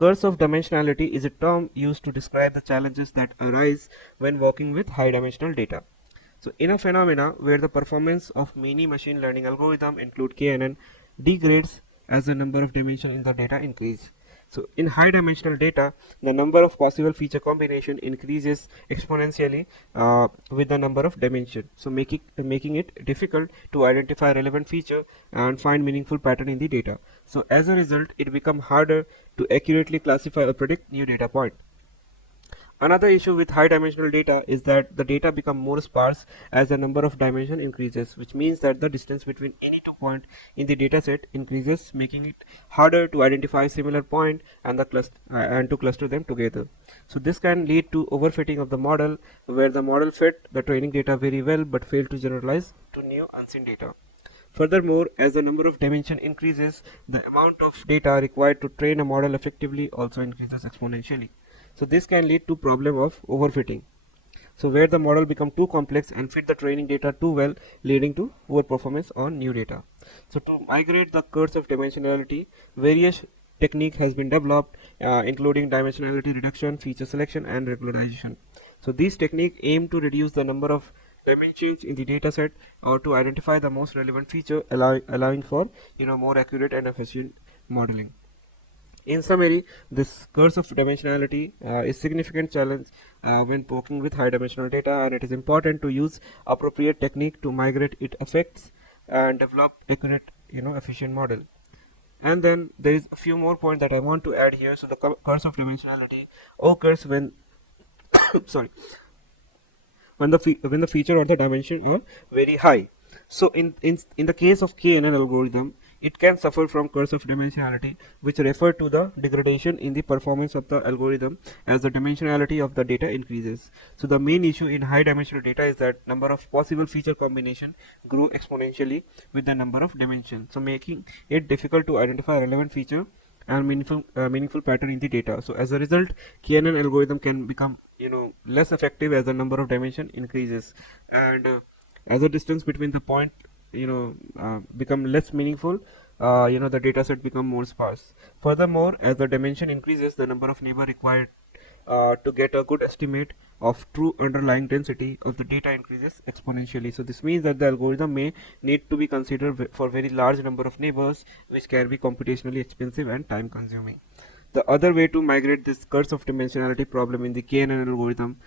Curse of dimensionality is a term used to describe the challenges that arise when working with high dimensional data. So in a phenomena where the performance of many machine learning algorithms include KNN degrades as the number of dimensions in the data increase. So in high dimensional data, the number of possible feature combination increases exponentially with the number of dimensions. So making it difficult to identify relevant feature and find meaningful pattern in the data. So as a result, it becomes harder to accurately classify or predict new data point. Another issue with high dimensional data is that the data become more sparse as the number of dimension increases, which means that the distance between any two points in the dataset increases, making it harder to identify similar point and to cluster them together. So this can lead to overfitting of the model, where the model fit the training data very well but fail to generalize to new unseen data. Furthermore, as the number of dimension increases, the amount of data required to train a model effectively also increases exponentially. So this can lead to problem of overfitting. So where the model become too complex and fit the training data too well, leading to poor performance on new data. So to migrate the curse of dimensionality, various technique has been developed, including dimensionality reduction, feature selection, and regularization. So these techniques aim to reduce the number of dimensions in the dataset or to identify the most relevant feature, allowing for more accurate and efficient modeling. In summary, this curse of dimensionality is significant challenge when working with high dimensional data, and it is important to use appropriate technique to migrate its effects and develop accurate, efficient model. And then there is a few more points that I want to add here. So the curse of dimensionality occurs when sorry, when the feature or the dimension are very high. So in the case of KNN algorithm, it can suffer from curse of dimensionality, which refer to the degradation in the performance of the algorithm as the dimensionality of the data increases. So the main issue in high dimensional data is that number of possible feature combination grow exponentially with the number of dimensions, so making it difficult to identify relevant feature and meaningful pattern in the data. So as a result, KNN algorithm can become less effective as the number of dimension increases, and as the distance between the point become less meaningful, the data set become more sparse. Furthermore, as the dimension increases, the number of neighbor required to get a good estimate of true underlying density of the data increases exponentially. So this means that the algorithm may need to be considered for very large number of neighbors, which can be computationally expensive and time consuming. The other way to migrate this curse of dimensionality problem in the KNN algorithm,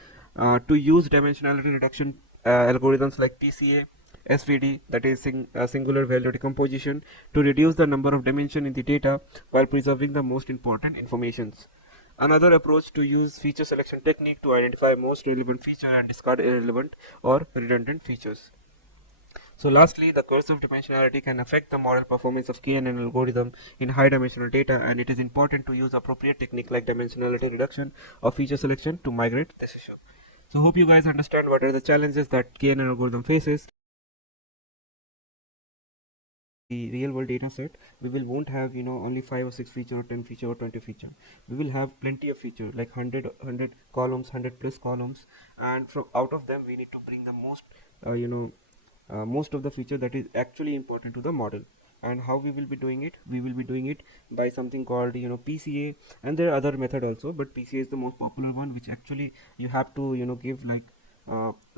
to use dimensionality reduction algorithms like TCA, SVD, that is singular value decomposition, to reduce the number of dimensions in the data while preserving the most important informations. Another approach to use feature selection technique to identify most relevant feature and discard irrelevant or redundant features. So lastly, the curse of dimensionality can affect the model performance of KNN algorithm in high dimensional data, and it is important to use appropriate technique like dimensionality reduction or feature selection to migrate this issue. So hope you guys understand what are the challenges that KNN algorithm faces. The real world data set, we won't have only 5 or 6 feature or 10 feature or 20 feature. We will have plenty of feature like 100 columns, 100 plus columns, and from out of them we need to bring the most of the feature that is actually important to the model. And how we will be doing it? We will be doing it by something called PCA, and there are other method also, but PCA is the most popular one, which actually you have to give like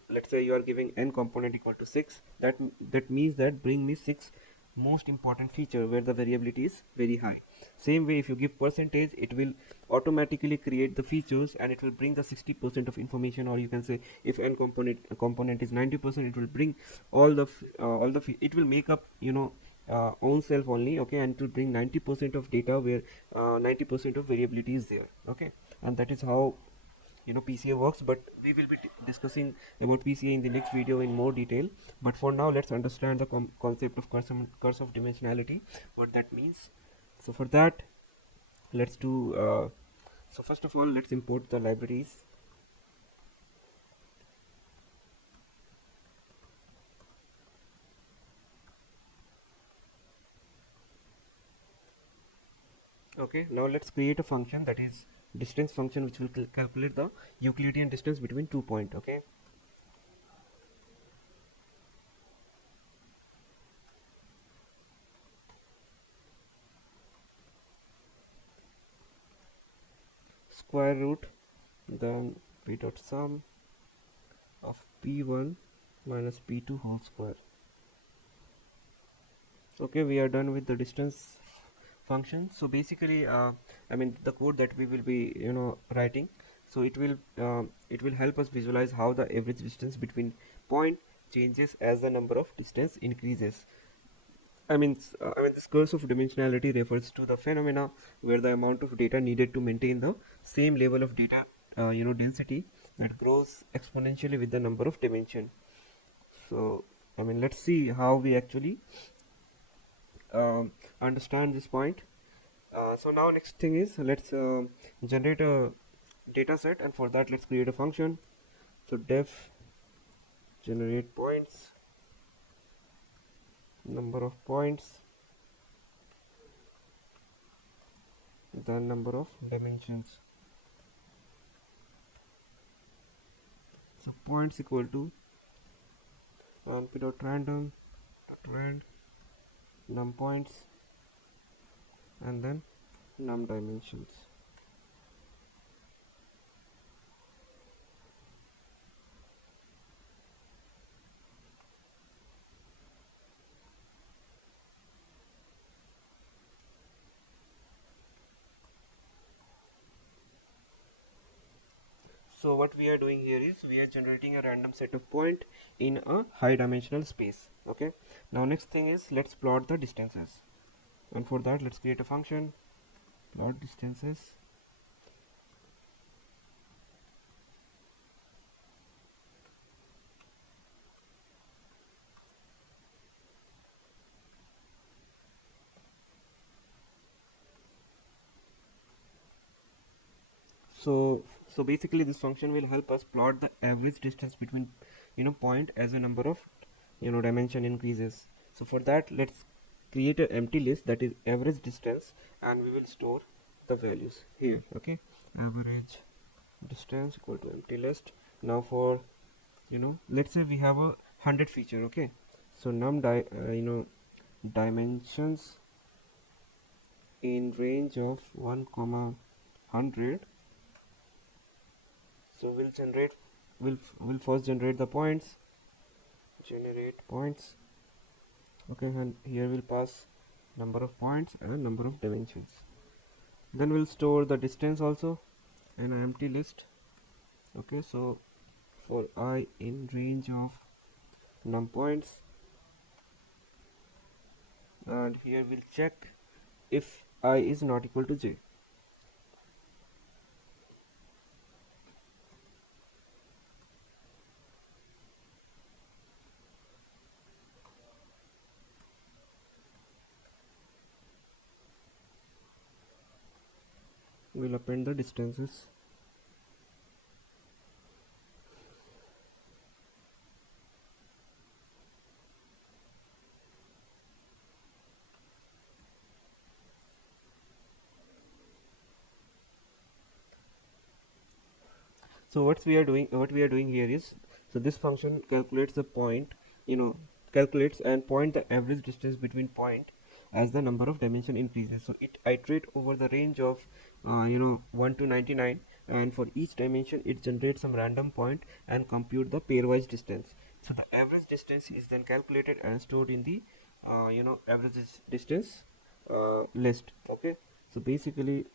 let's say you are giving n component equal to 6. That means that bring me 6 most important feature where the variability is very high. Same way, if you give percentage, it will automatically create the features and it will bring the 60% of information, or you can say if n component is 90%, it will bring it will make up own self only, okay, and it will bring 90% of data where 90% of variability is there, okay. And that is how PCA works, but we will be discussing about PCA in the next video in more detail. But for now, let's understand the concept of curse of dimensionality, what that means. So for that, let's do so first of all, let's import the libraries. Okay, now let's create a function, that is distance function, which will calculate the Euclidean distance between 2 points, okay. square root, then p dot sum of p1 minus p2 whole square. Okay, we are done with the distance function. So basically, I mean the code that we will be writing. So it will help us visualize how the average distance between point changes as the number of distance increases. This curse of dimensionality refers to the phenomena where the amount of data needed to maintain the same level of data, density that grows exponentially with the number of dimension. So, let's see how we actually understand this point. So now next thing is let's generate a data set, and for that let's create a function. So def generate points, number of points, the number of dimensions. So points equal to np dot random dot rand num points and then num dimensions. So what we are doing here is we are generating a random set of point in a high dimensional space. Okay, now next thing is let's plot the distances, and for that let's create a function plot distances. So basically this function will help us plot the average distance between point as a number of dimension increases. So for that let's create an empty list, that is average distance, and we will store the values here. Okay, average distance equal to empty list. Now for let's say we have a 100 feature. Okay, so dimensions in range of 1 comma 100. So we'll first generate the points, generate points. Okay, and here we'll pass number of points and number of dimensions. Then we'll store the distance also in an empty list. Okay, so for I in range of num points, and here we'll check if I is not equal to j. We'll append the distances. So what we are doing here is, so this function calculates the point, calculates and point the average distance between point as the number of dimension increases. So it iterate over the range of 1 to 99, and for each dimension it generates some random point and compute the pairwise distance. So the average distance is then calculated and stored in the average distance list. Okay, so basically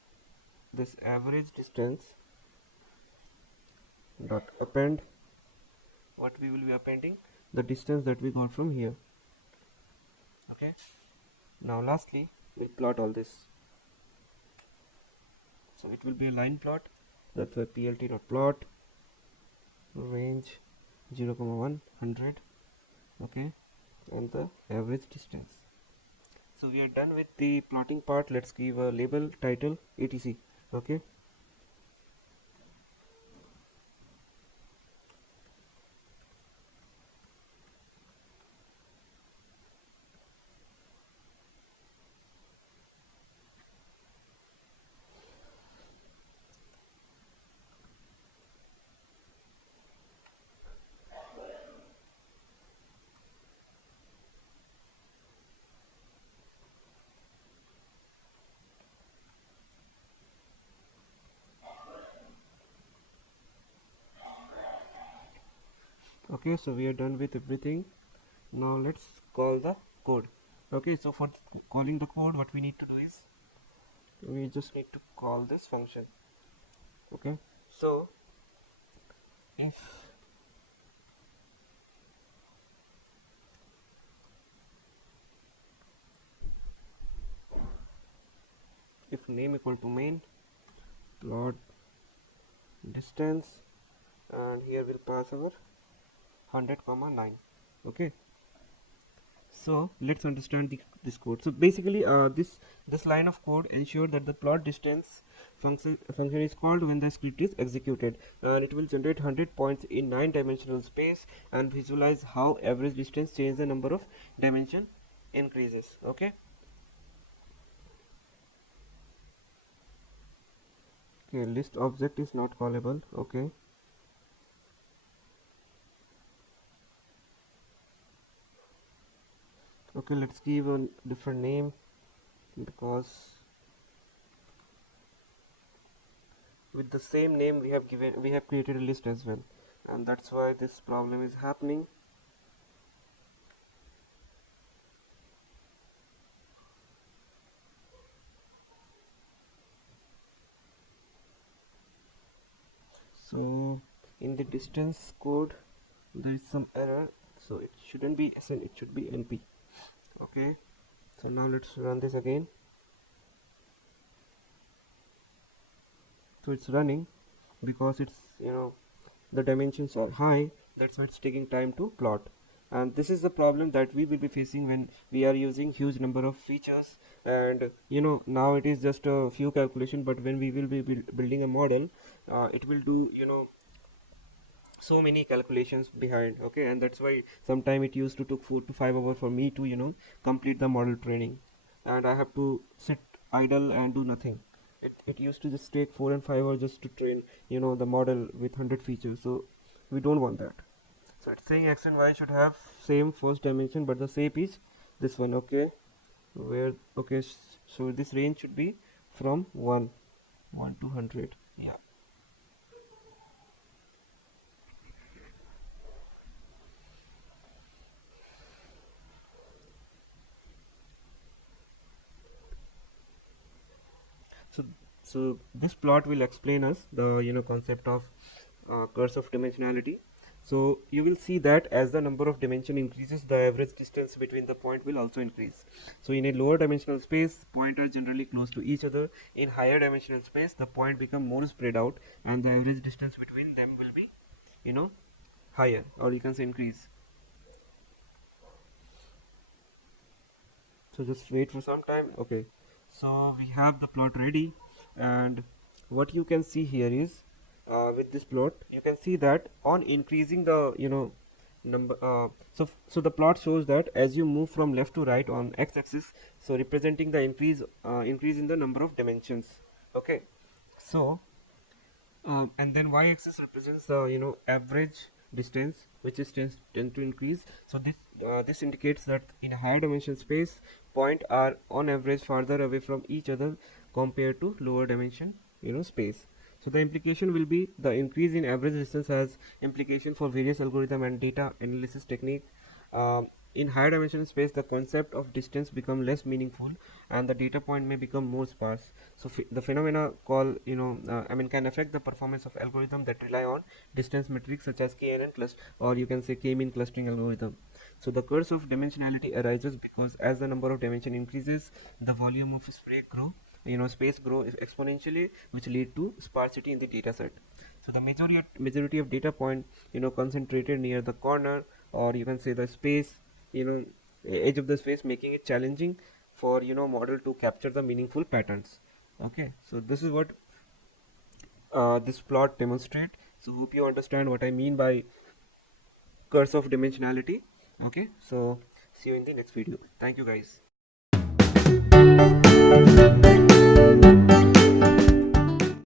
this average distance dot append, what we will be appending, the distance that we got from here. Okay, now lastly we'll plot all this. So it will be a line plot. That's why plt dot plot range 0 comma 100. Okay, and the average distance. So we are done with the plotting part. Let's give a label, title, etc. Okay, Okay, so we are done with everything. Now let's call the code. Okay, so for calling the code, what we need to do is we just need to call this function. Okay, so if name equal to main, plot distance, and here we'll pass our 100,9. Okay, so let's understand this code. So basically this line of code ensure that the plot distance function is called when the script is executed, and it will generate 100 points in 9-dimensional space and visualize how average distance change the number of dimension increases. Okay, list object is not callable. Okay, let's give a different name, because with the same name we have created a list as well, and that's why this problem is happening. So in the distance code there is some error, so it shouldn't be SN, it should be NP. Okay, so now let's run this again. So it's running because it's, the dimensions are high, that's why it's taking time to plot. And this is the problem that we will be facing when we are using huge number of features, and now it is just a few calculation, but when we will be building a model, it will do so many calculations behind. Okay, and that's why sometime it used to took 4 to 5 hours for me to complete the model training, and I have to sit idle and do nothing. It used to just take 4 and 5 hours just to train the model with 100 features, so we don't want that. So it's saying x and y should have same first dimension, but the shape is this one. Okay, where so this range should be from 1 to 100. Yeah. So this plot will explain us the concept of curse of dimensionality. So you will see that as the number of dimension increases, the average distance between the point will also increase. So in a lower dimensional space, points are generally close to each other. In higher dimensional space, the point become more spread out, and the average distance between them will be higher, or you can say increase. So just wait for some time. Okay, so we have the plot ready, and what you can see here is, with this plot you can see that on increasing the number, so the plot shows that as you move from left to right on x-axis, so representing the increase in the number of dimensions. Okay, so and then y-axis represents the average distance, which is tend to increase. So this indicates that in a higher dimension space, point are on average farther away from each other compared to lower dimension space. So the implication will be the increase in average distance has implication for various algorithm and data analysis technique. In higher dimension space, the concept of distance become less meaningful, and the data point may become more sparse. So the phenomena call can affect the performance of algorithm that rely on distance metrics such as KNN cluster, or you can say k-mean clustering algorithm. So the curse of dimensionality arises because as the number of dimension increases, the volume of space grow exponentially, which lead to sparsity in the data set. So the majority of data point concentrated near the corner, or you can say the space, edge of the space, making it challenging for model to capture the meaningful patterns. Okay, so this is what this plot demonstrate. So hope you understand what I mean by curse of dimensionality. Okay, so see you in the next video. Thank you guys.